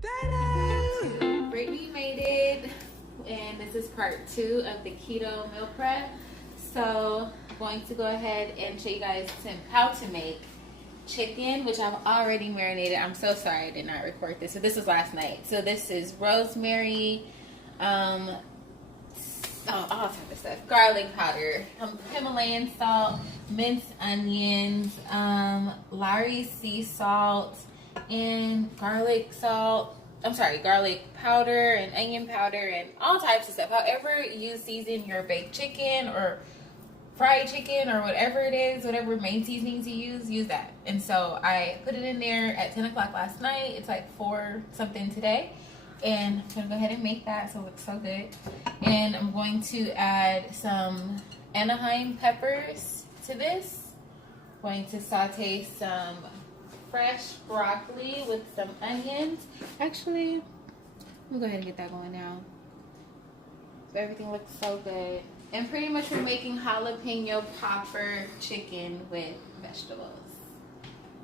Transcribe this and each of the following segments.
Tadow! Brittany made it, and this is part 2 of the keto meal prep. So I'm going to go ahead and show you guys how to make chicken, which I've already marinated. I'm so sorry I did not record this. So this was last night. So this is rosemary, all type of stuff, garlic powder, Himalayan salt, minced onions, R.I.C. salt, and garlic powder and onion powder and all types of stuff. However you season your baked chicken or fried chicken or whatever it is, whatever main seasonings you use that. And so I put it in there at 10 o'clock last night. It's like 4 something today. And I'm gonna go ahead and make that so it looks so good. And I'm going to add some Anaheim peppers to this. I'm going to saute some fresh broccoli with some onions. Actually, I'm gonna go ahead and get that going now. So everything looks so good. And pretty much we're making jalapeno popper chicken with vegetables.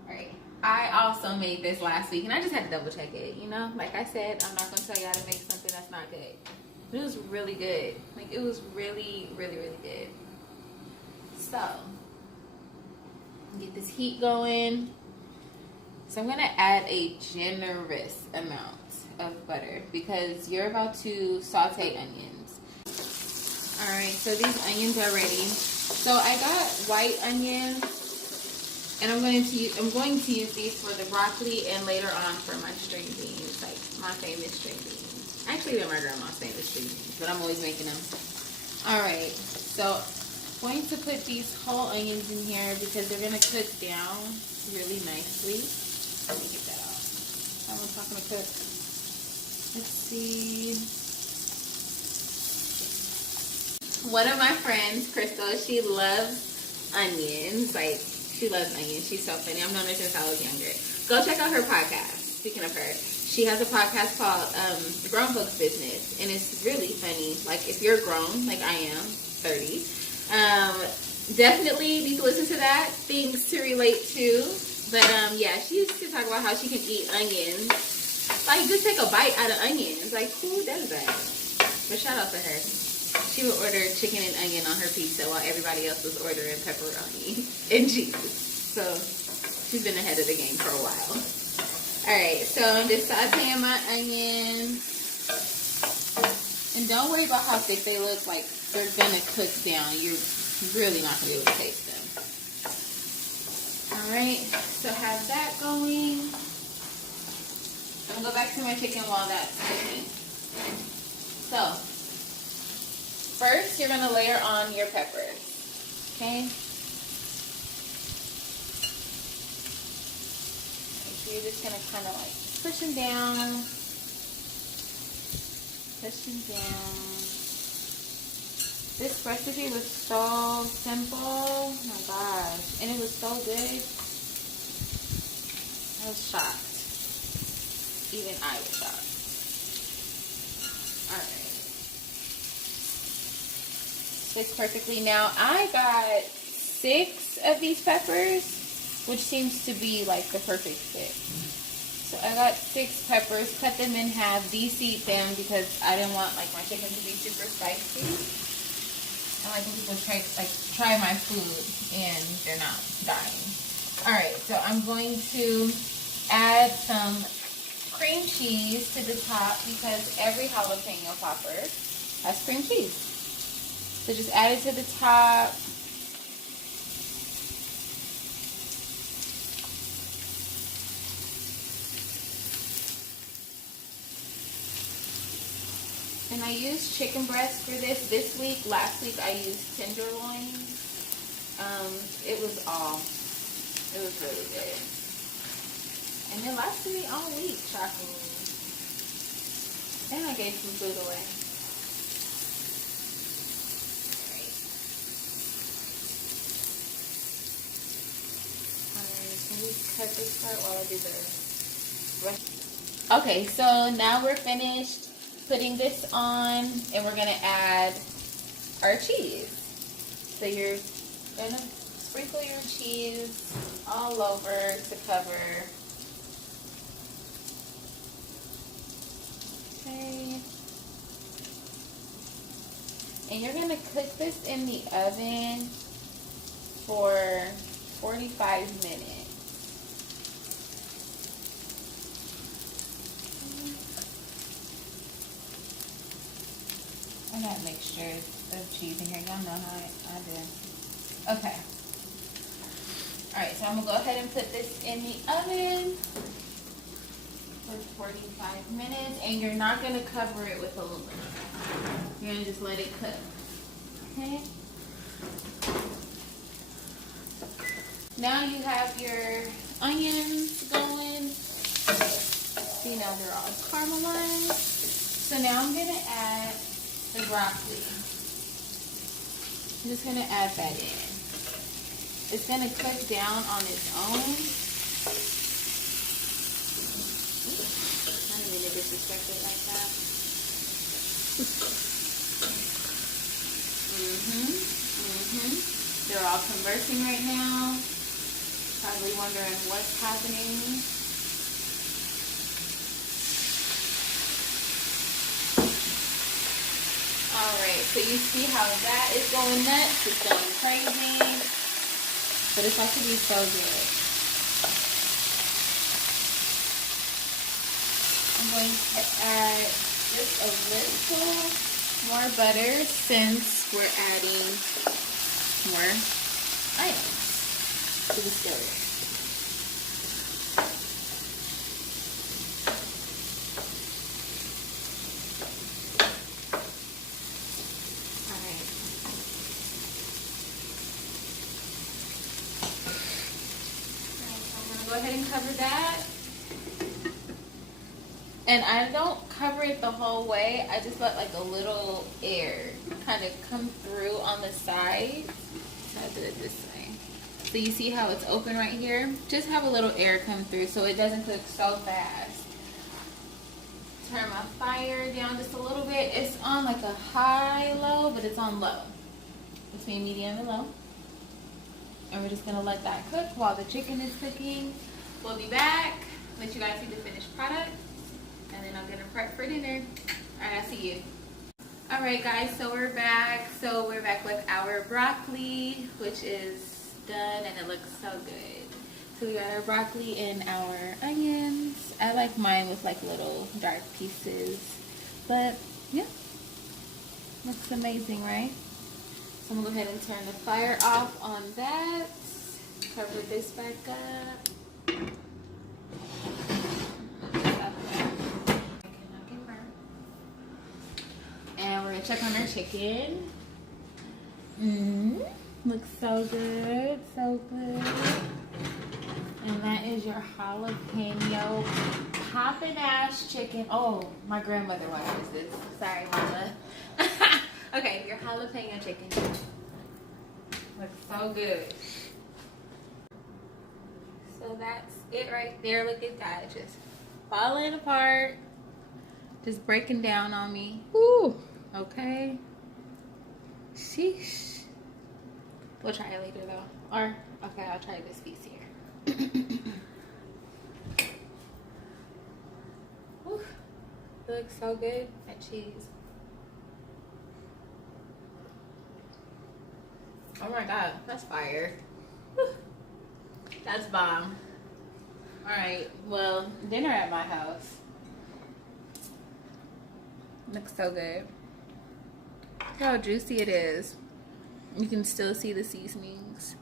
Alright. I also made this last week and I just had to double check it, you know? Like I said, I'm not gonna tell you how to make something that's not good. But it was really good. Like it was really, really, really good. So get this heat going. So I'm gonna add a generous amount of butter because you're about to saute onions. Alright, so these onions are ready. So I got white onions, and I'm going to use these for the broccoli and later on for my string beans, like my famous string beans. Actually, they're my grandma's famous string beans, but I'm always making them. Alright, so I'm going to put these whole onions in here because they're going to cook down really nicely. Let me get that out. That one's not going to cook. Let's see. One of my friends, Crystal, she loves onions. Like, she loves onions. She's so funny. I've known her since I was younger. Go check out her podcast. Speaking of her, she has a podcast called Grown Folks Business. And it's really funny. Like, if you're grown, like I am, 30, definitely need to listen to that. Things to relate to. But, yeah, she used to talk about how she can eat onions. Like, just take a bite out of onions. Like, who does that? But shout out to her. She would order chicken and onion on her pizza while everybody else was ordering pepperoni and cheese. So she's been ahead of the game for a while. Alright, so I'm just sauteing my onions. And don't worry about how thick they look. Like, they're gonna cook down. You're really not gonna be able to taste them. Alright, so have that going. I'm gonna go back to my chicken while that's cooking. So first, you're going to layer on your peppers, okay? So you're just going to kind of like push them down. This recipe was so simple. Oh my gosh. And it was so good. I was shocked. Even I was shocked. Alright. It's perfectly. Now I got 6 of these peppers, which seems to be like the perfect fit. So I got 6 peppers, cut them in half, de-seed them because I didn't want like my chicken to be super spicy. I like when people try my food and they're not dying. Alright, so I'm going to add some cream cheese to the top because every jalapeno popper has cream cheese. So just add it to the top. And I used chicken breast for this week. Last week I used tenderloin. It was really good. And it lasted me all week, shockingly. And I gave some food away. Cut this part while I do the rest. Okay, so now we're finished putting this on and we're gonna add our cheese. So you're gonna sprinkle your cheese all over to cover And you're gonna cook this in the oven for 45 minutes. I got mixtures of cheese in here. Y'all know how I do. Okay. Alright, so I'm gonna go ahead and put this in the oven for 45 minutes, and you're not gonna cover it with aluminum. You're gonna just let it cook. Okay? Now you have your onions going. See, now they're all caramelized. So now I'm gonna add the broccoli. I'm just gonna add that in. It's gonna cook down on its own. I didn't mean to disrespect it like that. They're all conversing right now. Probably wondering what's happening. Alright, so you see how that is going nuts. It's going crazy. But it's about to be so good. I'm going to add just a little more butter since we're adding more items to the skillet. Go ahead and cover that. And I don't cover it the whole way. I just let like a little air kind of come through on the sides. So I do it this way. So you see how it's open right here? Just have a little air come through so it doesn't cook so fast. Turn my fire down just a little bit. It's on like a high-low, but it's on low. Between medium and low. And we're just going to let that cook while the chicken is cooking. We'll be back, let you guys see the finished product, and then I'm going to prep for dinner. Alright, I'll see you. Alright guys, so we're back. So we're back with our broccoli, which is done, and it looks so good. So we got our broccoli and our onions. I like mine with like little dark pieces. But, yeah. Looks amazing, right? So I'm going to go ahead and turn the fire off on that. Cover this back up. And we're going to check on our chicken. Looks so good. So good. And that is your jalapeno poppin' ass chicken. Oh, my grandmother watches this. Sorry, mama. Okay, your jalapeno chicken. Looks so good. So that's it right there. Look at that. Just falling apart. Just breaking down on me. Woo. Okay. Sheesh. We'll try it later though. Or, okay, I'll try this piece here. Woo. It looks so good. That cheese. Oh my god, that's fire. Whew. That's bomb. Alright, well, dinner at my house. Looks so good. Look how juicy it is. You can still see the seasonings.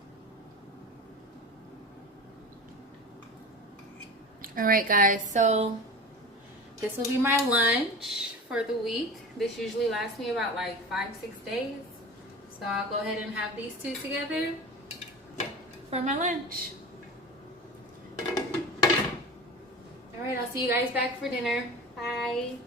Alright guys, so this will be my lunch for the week. This usually lasts me about like 5-6 days. So I'll go ahead and have these two together for my lunch. Alright, I'll see you guys back for dinner. Bye.